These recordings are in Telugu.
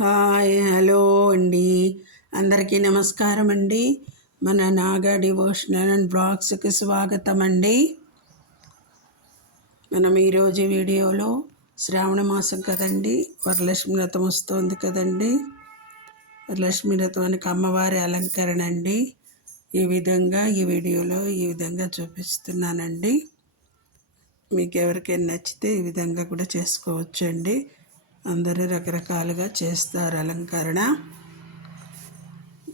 హాయ్ హలో అండి. అందరికీ నమస్కారం అండి. మన నాగా డివోషనల్ అండ్ బ్లాగ్స్కి స్వాగతం అండి. మనం ఈరోజు వీడియోలో శ్రావణ మాసం కదండి, వరలక్ష్మి వ్రతం వస్తుంది కదండి. వరలక్ష్మి వ్రతానికి అమ్మవారి అలంకరణ అండి. ఈ వీడియోలో ఈ విధంగా చూపిస్తున్నానండి. మీకు ఎవరికైనా నచ్చితే ఈ విధంగా కూడా చేసుకోవచ్చు అండి. అందరూ రకరకాలుగా చేస్తారు అలంకరణ.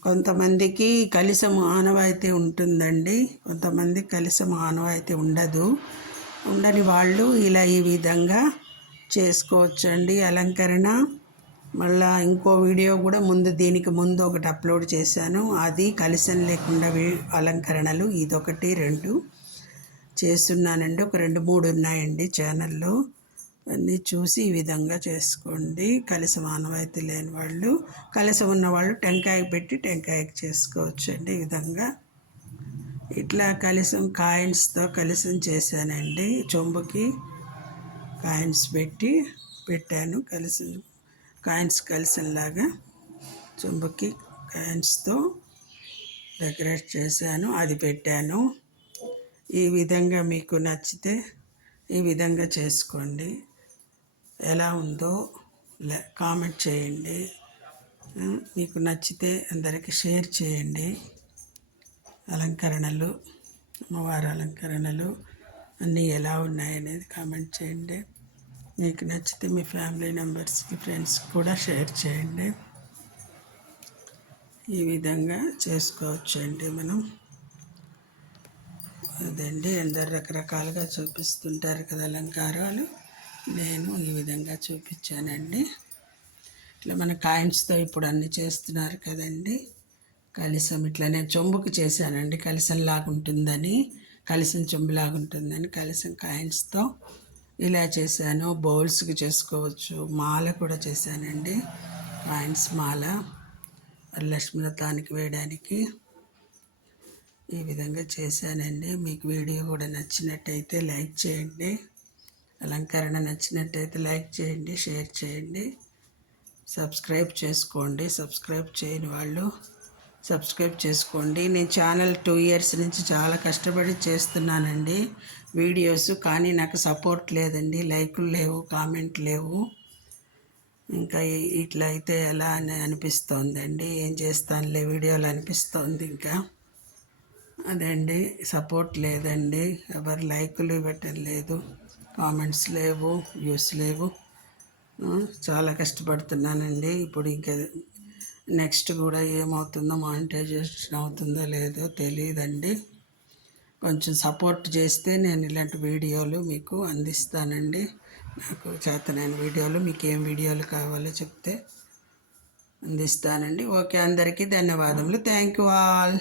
కొంతమందికి కలశం ఆనవాయితీ ఉంటుందండి, కొంతమంది కలశం ఆనవాయితీ ఉండదు. ఉండని వాళ్ళు ఇలా ఈ విధంగా చేసుకోవచ్చండి అలంకరణ. మళ్ళీ ఇంకో వీడియో కూడా దీనికి ముందు ఒకటి అప్లోడ్ చేశాను, అది కలశం లేకుండా అలంకరణలు. ఇదొకటి 2 చేస్తున్నానండి. ఒక 2-3 ఉన్నాయండి ఛానల్లో. అన్నీ చూసి ఈ విధంగా చేసుకోండి. కలశం ఆనవాయితీ లేని వాళ్ళు, కలశం ఉన్న వాళ్ళు టెంకాయ పెట్టి టెంకాయకి చేసుకోవచ్చు అండి. ఈ విధంగా ఇట్లా కలశం కాయిన్స్తో కలశం చేశానండి. చెంబుకి కాయిన్స్ పెట్టాను. కాయిన్స్ కలశంలాగా చెంబుకి కాయిన్స్తో డెకరేట్ చేశాను, అది పెట్టాను. ఈ విధంగా మీకు నచ్చితే ఈ విధంగా చేసుకోండి. ఎలా ఉందో కామెంట్ చేయండి. మీకు నచ్చితే అందరికీ షేర్ చేయండి. అలంకరణలు, అమ్మవారి అలంకరణలు అన్నీ ఎలా ఉన్నాయనేది కామెంట్ చేయండి. మీకు నచ్చితే మీ ఫ్యామిలీ మెంబర్స్కి, ఫ్రెండ్స్కి కూడా షేర్ చేయండి. ఈ విధంగా చేసుకోవచ్చండి మనం. అదండి, అందరు రకరకాలుగా చూపిస్తుంటారు కదా అలంకారాలు. నేను ఈ విధంగా చూపించానండి. ఇట్లా మన కాయిన్స్తో ఇప్పుడు అన్నీ చేస్తున్నారు కదండి. కలశం ఇట్లా నేను చెంబుకి చేశానండి, కలశంలాగా ఉంటుందని, కలశం చెంబులాగా ఉంటుందని కలశం కాయిన్స్తో ఇలా చేశాను. బౌల్స్కి చేసుకోవచ్చు. మాల కూడా చేశానండి, కాయిన్స్ మాల వరలక్ష్మి వ్రతానికి వేయడానికి. ఈ విధంగా చేశానండి. మీకు వీడియో కూడా నచ్చినట్టయితే లైక్ చేయండి. అలంకరణ నచ్చినట్టయితే లైక్ చేయండి, షేర్ చేయండి, సబ్స్క్రైబ్ చేసుకోండి. సబ్స్క్రైబ్ చేయని వాళ్ళు సబ్స్క్రైబ్ చేసుకోండి. నేను ఛానల్ 2 years నుంచి చాలా కష్టపడి చేస్తున్నానండి వీడియోస్, కానీ నాకు సపోర్ట్ లేదండి. లైకులు లేవు, కామెంట్ లేవు. ఇంకా ఇట్లా అయితే ఎలా అని అనిపిస్తోందండి. ఏం చేస్తానులే వీడియోలు అనిపిస్తోంది. ఇంకా అదండి, సపోర్ట్ లేదండి. ఎవరు లైకులు ఇవ్వటం లేదు, కామెంట్స్ లేవు, వ్యూస్ లేవు. చాలా కష్టపడుతున్నానండి. ఇప్పుడు ఇంకా నెక్స్ట్ కూడా ఏమవుతుందో, మానిటైజేషన్ అవుతుందో లేదో తెలియదండి. కొంచెం సపోర్ట్ చేస్తే నేను ఇలాంటి వీడియోలు మీకు అందిస్తానండి. నాకు చేతనైన వీడియోలు, మీకు ఏం వీడియోలు కావాలో చెప్తే అందిస్తానండి. ఓకే, అందరికీ ధన్యవాదములు. Thank you all.